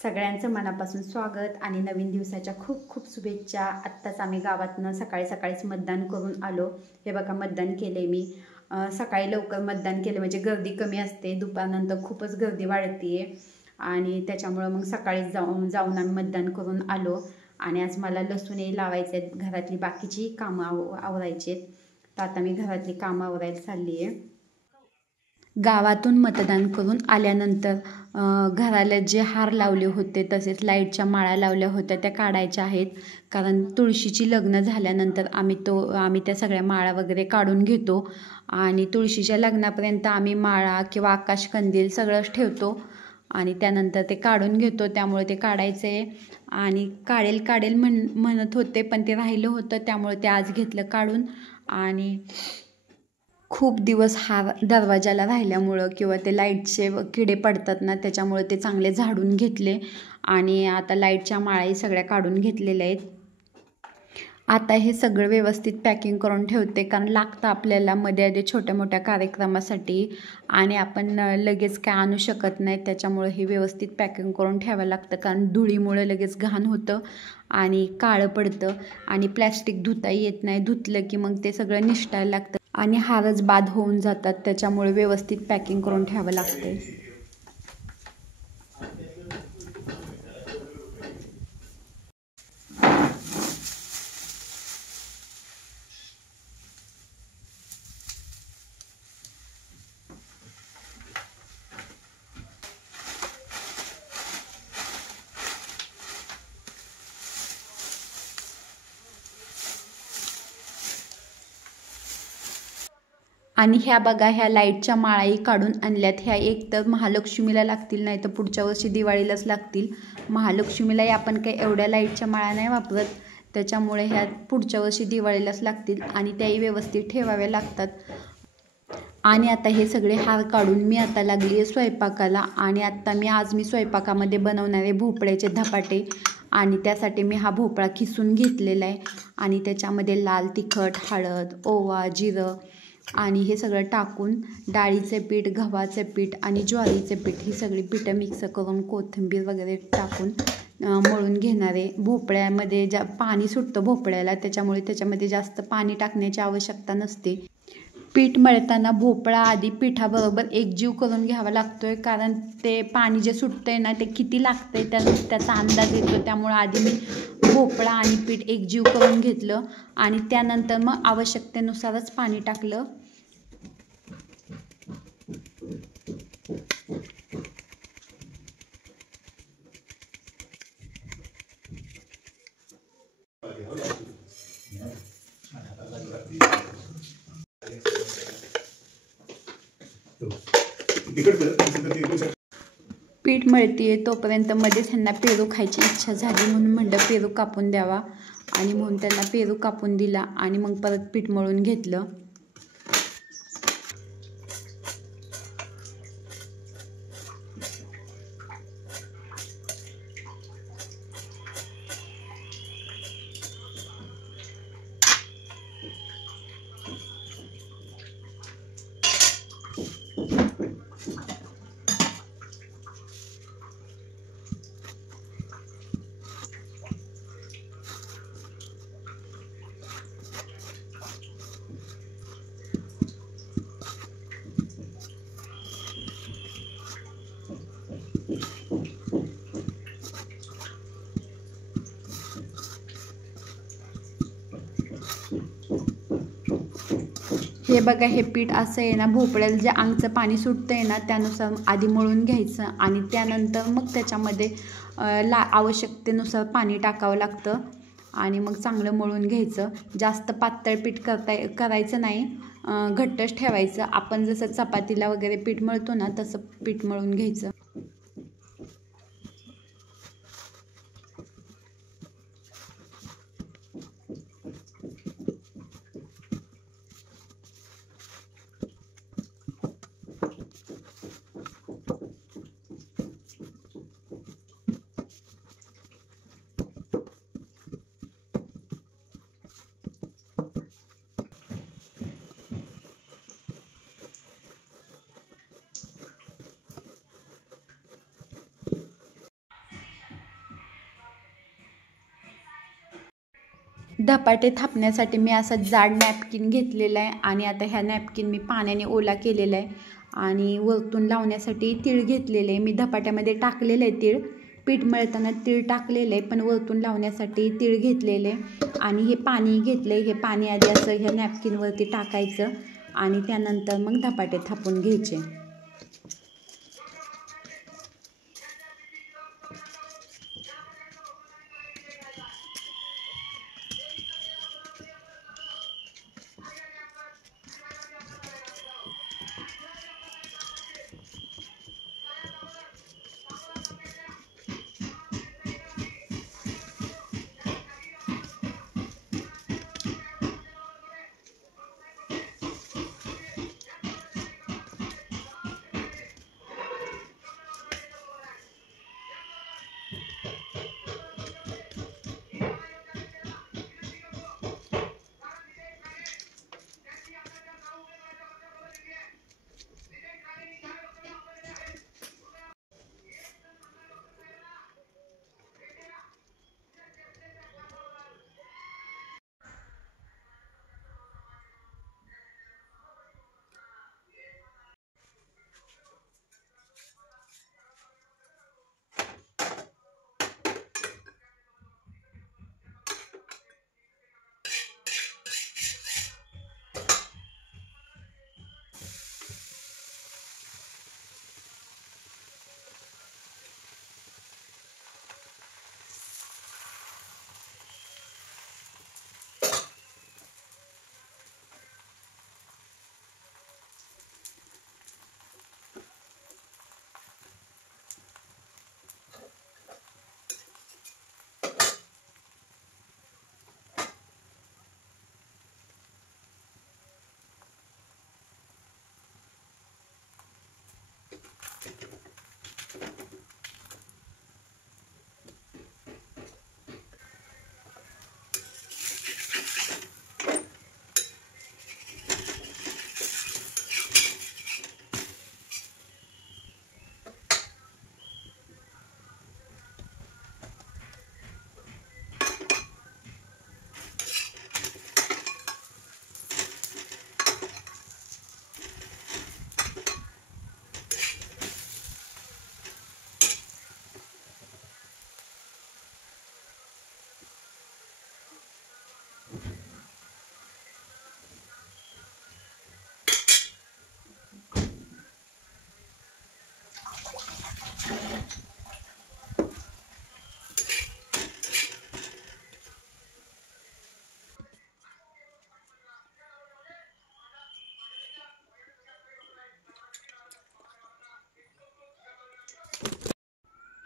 सगळ्यांचं मनापासून स्वागत आणि नवीन दिवसाच्या खूप खूप शुभेच्छा। आत्ताच आम्ही गावातनं सकाळीच मतदान करून आलो। हे बघा मतदान केले मी। सकाळी लवकर मतदान केले म्हणजे गर्दी कमी असते, दुपारनंतर खूपच गर्दी वाढते आणि त्याच्यामुळे मग सकाळीच जाऊन आम्ही मतदान करून आलो। आणि आज मला लसूण लावायचे, घरातली बाकीची कामं आवरायची आहेत। तर आता मी घरातली कामं आवरायला चालली आहे। गावातून मतदान करून आल्यानंतर घराला जे हार लावले होते तसेच लाईटच्या माळा लावल्या होत्या त्या काढायच्या आहेत, कारण तुळशीची लग्न झाल्यानंतर आम्ही त्या सगळ्या माळा वगैरे काढून घेतो आणि तुळशीच्या लग्नापर्यंत आम्ही माळा किंवा आकाशकंदील सगळंच ठेवतो आणि त्यानंतर ते काढून घेतो। त्यामुळे ते काढायचं आहे आणि काढेल म्हणत होते, पण ते राहिलं होतं त्यामुळे ते आज घेतलं काढून। आणि खूप दिवस हार दरवाजाला राहिल्यामुळं किंवा ते लाईटचे किडे पडतात ना, त्याच्यामुळे ते चांगले झाडून घेतले आणि आता लाईटच्या माळाही सगळ्या काढून घेतलेल्या आहेत। आता हे सगळं व्यवस्थित पॅकिंग करून ठेवते, कारण लागतं आपल्याला मध्ये छोट्या मोठ्या कार्यक्रमासाठी आणि आपण लगेच काय आणू शकत नाही, त्याच्यामुळे हे व्यवस्थित पॅकिंग करून ठेवावं लागतं, कारण धुळीमुळे लगेच घाण होतं आणि काळं पडतं आणि प्लॅस्टिक धुताही येत नाही, धुतलं की मग ते सगळं निष्ठायला लागतं आणि हारच बाद होऊन जातात, त्याच्यामुळे व्यवस्थित पॅकिंग करून ठेवावं लागते। आणि ह्या बघा, ह्या लाईटच्या माळाही काढून आणल्यात। ह्या एक तर महालक्ष्मीला लागतील, नाही तर पुढच्या वर्षी दिवाळीलाच लागतील। महालक्ष्मीलाही आपण काही एवढ्या लाईटच्या माळा नाही वापरत, त्याच्यामुळे ह्या पुढच्या वर्षी दिवाळीलाच लागतील आणि त्याही व्यवस्थित ठेवाव्या लागतात। आणि आता हे सगळे हार काढून मी आता लागली आहे स्वयंपाकाला आणि आज मी स्वयंपाकामध्ये बनवणार आहे भोपळ्याचे धपाटे आणि त्यासाठी मी हा भोपळा किसून घेतलेला आहे आणि त्याच्यामध्ये लाल तिखट, हळद, ओवा, जिरं आणि हे सगळं टाकून डाळीचे पीठ, गव्हाचे पीठ आणि ज्वारीचे पीठ ही सगळी पिठं मिक्स करून कोथिंबीर वगैरे टाकून मळून घेणार आहे। भोपळ्यामध्ये पाणी सुटतं भोपळ्याला, त्याच्यामुळे त्याच्यामध्ये जास्त पाणी टाकण्याची आवश्यकता नसते। पीठ मळताना भोपळा आधी पिठाबरोबर एकजीव करून घ्यावा लागतोय, कारण ते पाणी जे सुटतंय ना ते किती लागतंय त्याचा अंदाज येतो, त्यामुळे आधी मी भोपळा आणि पीठ एकजीव करून घेतलं आणि त्यानंतर मग आवश्यकतेनुसारच पाणी टाकलं। पीठ मळतीये तोपर्यंत मध्येच ह्यांना पेरू खायची इच्छा झाली, म्हणून म्हणलं पेरू कापून द्यावा आणि म्हणून त्यांना पेरू कापून दिला आणि मग परत पीठ मळून घेतलं। हे बघा, हे पीठ असं आहे ना, भोपळ्याला जे अंगचं पाणी सुटतंय ना त्यानुसार आधी मळून घ्यायचं आणि त्यानंतर मग त्याच्यामध्ये आवश्यकतेनुसार पाणी टाकावं लागतं आणि मग चांगलं मळून घ्यायचं। जास्त पातळ पीठ करायचं नाही, घट्टच ठेवायचं। आपण जसं चपातीला वगैरे पीठ मळतो ना तसं पीठ मळून घ्यायचं। धपाटे थापण्यासाठी मी असा जाड नॅपकिन घेतलेला आहे आणि आता ह्या नॅपकिन मी पाण्याने ओला केलेला आहे आणि वरतून लावण्यासाठी तीळ घेतलेले आहे. मी धपाट्यामध्ये टाकलेलं आहे तीळ, पीठ मळताना तीळ टाकलेलं आहे, पण वरतून लावण्यासाठी तीळ घेतलेले आणि हे पाणी घेतलं आहे. हे पाणी आधी असं ह्या नॅपकिनवरती टाकायचं आणि त्यानंतर मग धपाटे थापून घ्यायचे.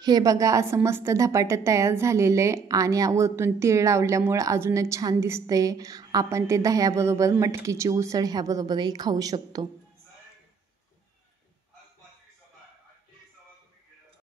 हे बघा असं मस्त धपाटं तयार झालेलं आहे आणि वरतून तीळ लावल्यामुळे अजूनच छान दिसतंय. आपण ते दह्याबरोबर, मटकीची उसळ ह्याबरोबरही खाऊ शकतो.